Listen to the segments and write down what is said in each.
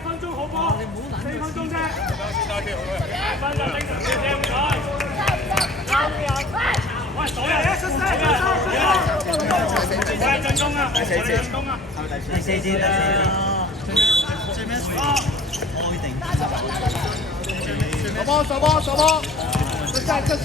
分鐘好波，4分鐘啫。8分就正常啲啫，唔該。喂，左右出聲，我哋進攻啊！我哋進攻啊！第四節啦，最尾愛定守波，出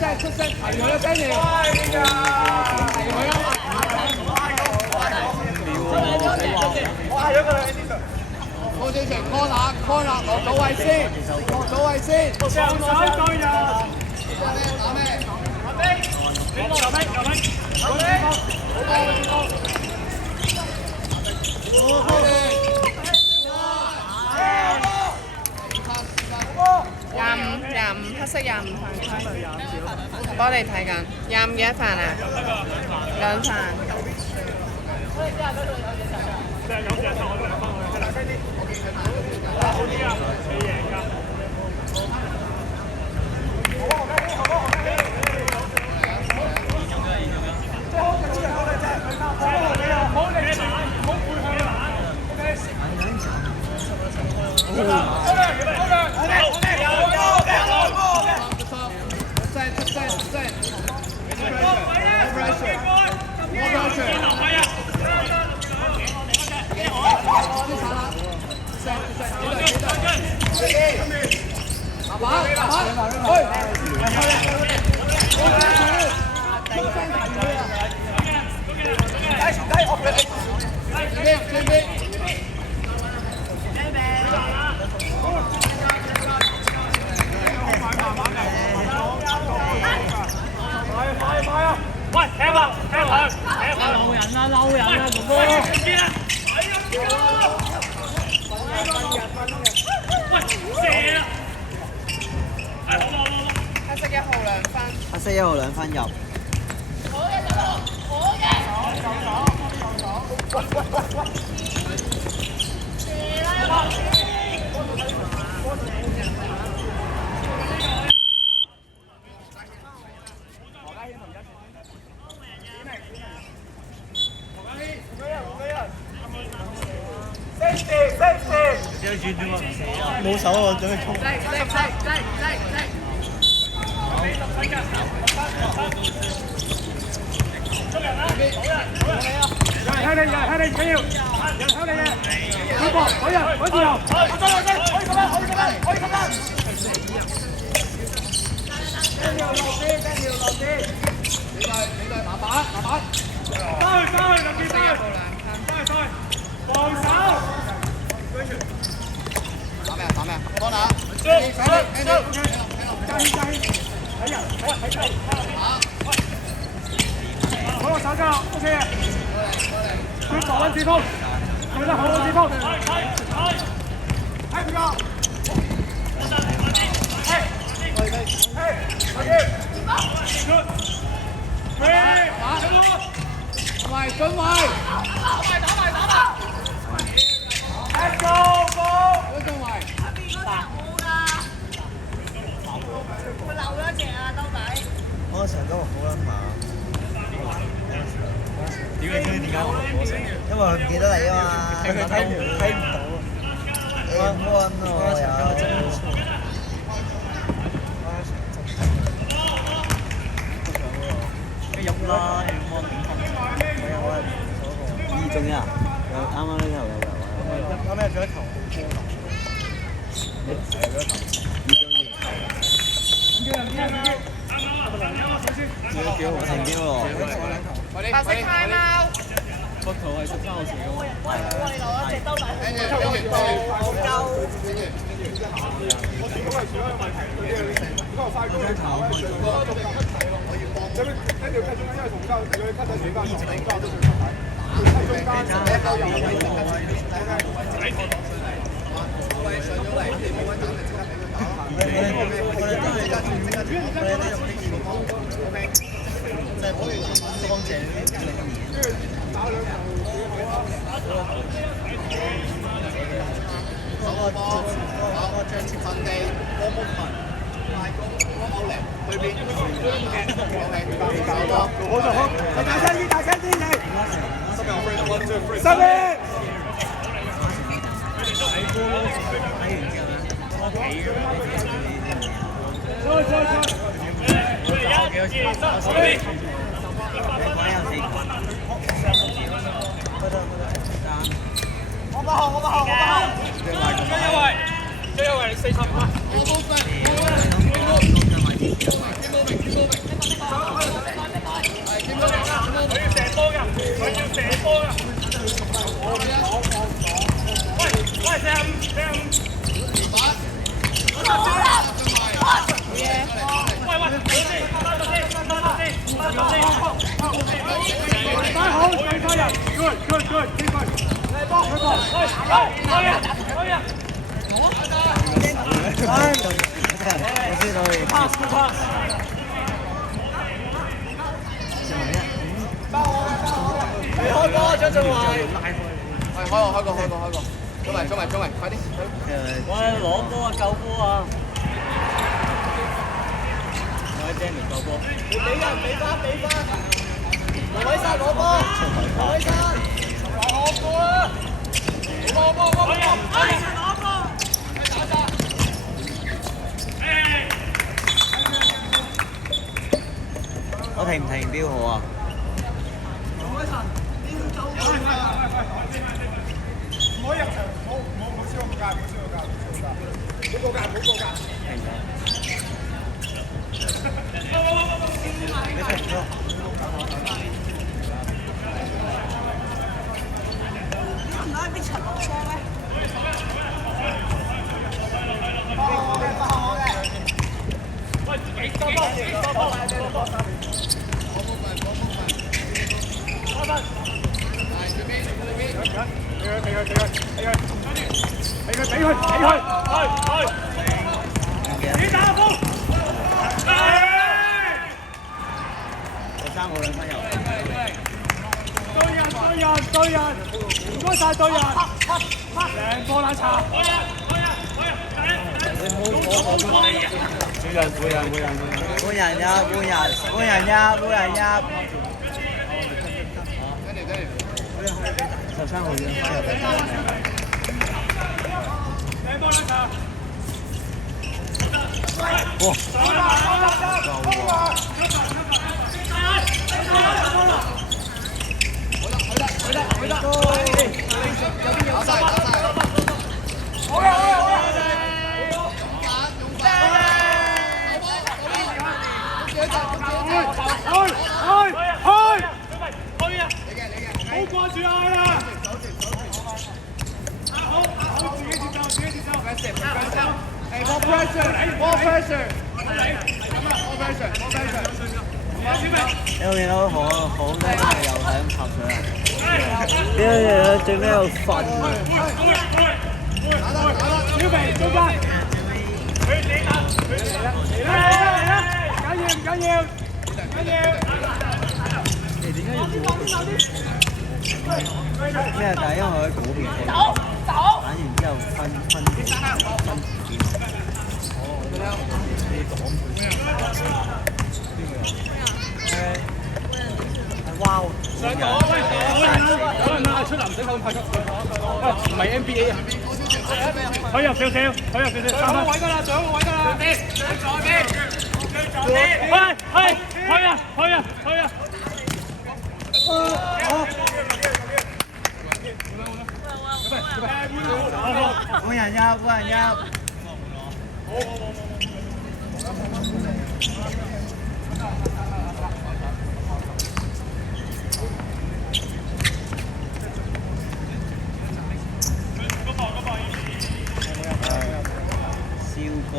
聲，提佢啊 Danny， 提佢啊！我係咗佢啦，郭志成 corner 落到位先，放手對人。打咩？25黑色25飯，幫你睇緊25幾一飯啊？2飯。好啲啊！你贏㗎。喂，踢啦！嬲人啦，哥哥！喂，射啊！黑色1號2分。黑色1號2分入。冇手啊！準備衝。有人向你唔緊要，有人向你嘅，小波，揾人，揾自由，可以咁樣。你對麻板，收去，林健收，防守。打咩？幫打。加氣，睇人，好個手交 ，OK 嘅。佢防穩自封，做得好自封。睇唔夠。準位。Let's go， 準位。佢漏咗一隻啊，兜底。我成日都好撚猛。點解點解我成？因為佢唔記得你啊嘛，佢睇唔到。M1喎又。入啦，M1點2仲有，啱啱呢頭有㗎。啱啱仲有一頭。成標喎！白色太貓。個圖係13號時嘅喎。我哋攞一隻兜底。大聲啲你！收尾！最後係45啊！佢要射波㗎，佢要射波㗎。喂，45。擺好，最多人 ，good，呢個。可以。我知道你 pass。開波，張俊偉。係開個，中圍，快啲！我攞波啊，救波啊！我喺 Jamie 救波。俾人，俾翻！羅偉山攞波，羅偉山。攞波啊！我停唔停標好啊？唔可以入場，冇超過價，冇過價。停咗。你停咗。唔可以俾陳老車咩？喂，幾多波？俾佢，你打波！我爭我2分又。對人，唔該曬對人，成個冷茶。換人入。13號嘅。成個冷茶。好掛住嗌啊！好，自己接受。More pressure. 有見到好多人又係咁插水啊！呢最尾又瞓。小肥中間。嚟啦！唔緊要。咩？但係因為我喺嗰邊打完之後分點。哇！上港有人嗌出嚟唔使咁快速。喂，唔係 NBA 啊！退入少少，3分。位㗎啦，上個位㗎啦。喂，退啊！換人入。燒光。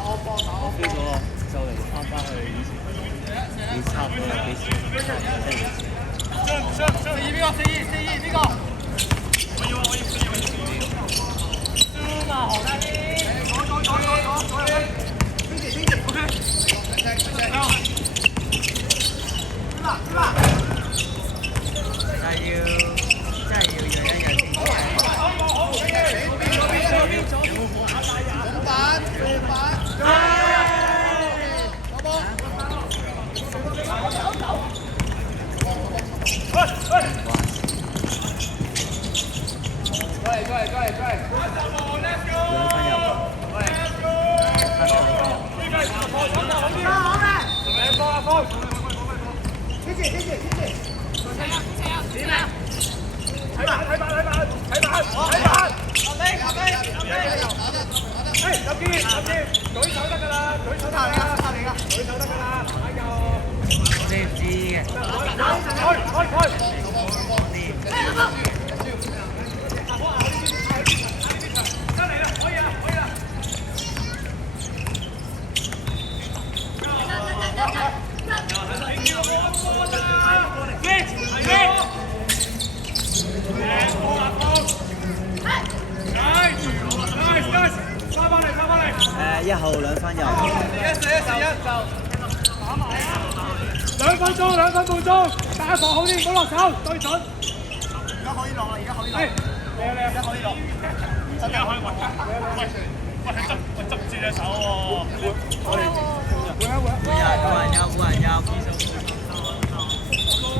我飛咗就嚟翻去以前，你差唔多幾時？邊個？我要。好大力！你唔知嘅。1號2分入。2分鐘，2分半鐘，大家防好啲，唔好落手，對準。而家可以落啦，而家可以落。而家可以落。而家可以喂，執住隻手喎。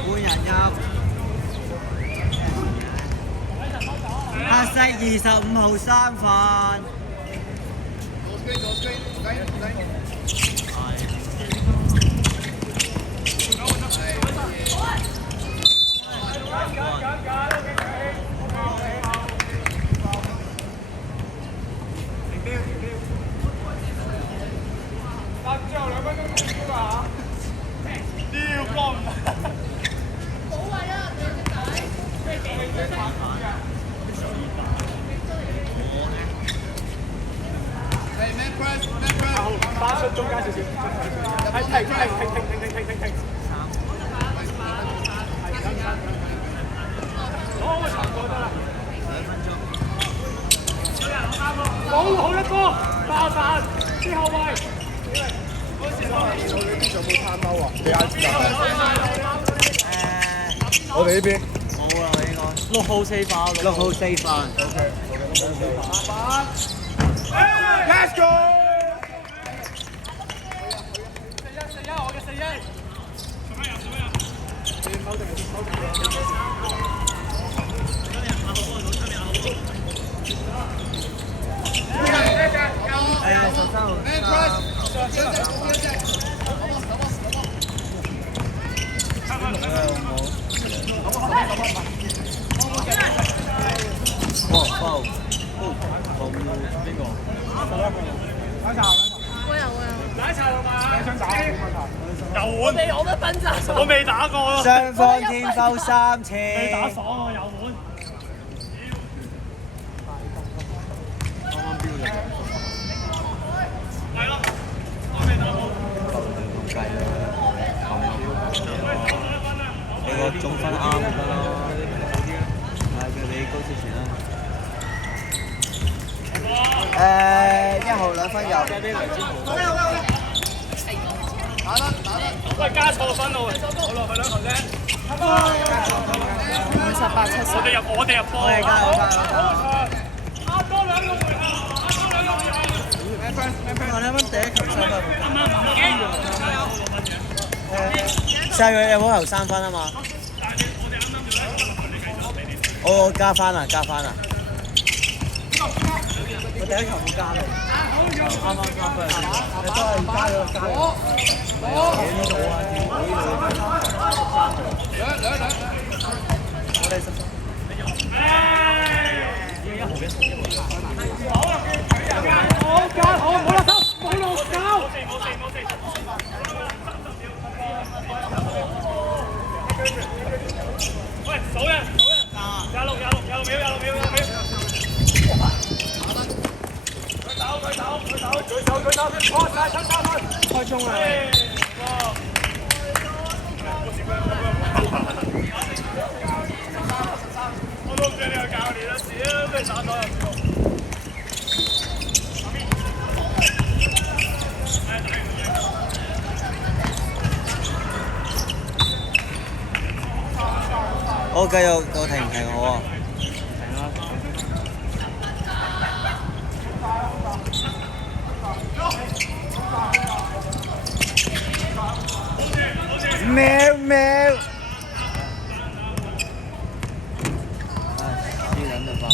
換人入。巴西25號3分。之後2分鐘超啊！撩光。打出中間少少，停。攞個長過得啦。好一個，爆散之後位。我哋呢邊冇啦，應該。6號4分。6號4分。Let's go！4-1，我嘅4-1。我們分站，我未打過咯。雙方天收3次。未打爽啊，有碗。係咯，我未打過。計啦，你個總分啱就得咯，係佢哋高少少啦。1號2分入。喂，加錯分咯喎，好落去2球啫。58-70。我哋入波。我哋加油！啱多2個回合，我哋啱啱第一球3分。細佢有冇投3分啊嘛？我加翻啦！我第一球冇加你。啱3分，你都係加咗。幾度啊？我哋13。好，唔好落手，唔好落手。喂，數人，26秒。佢走，開鐘啦！我都唔知你係教練啦，屌咩打咗？我繼續，我停唔停好啊？喵喵！唉，啲人就爆。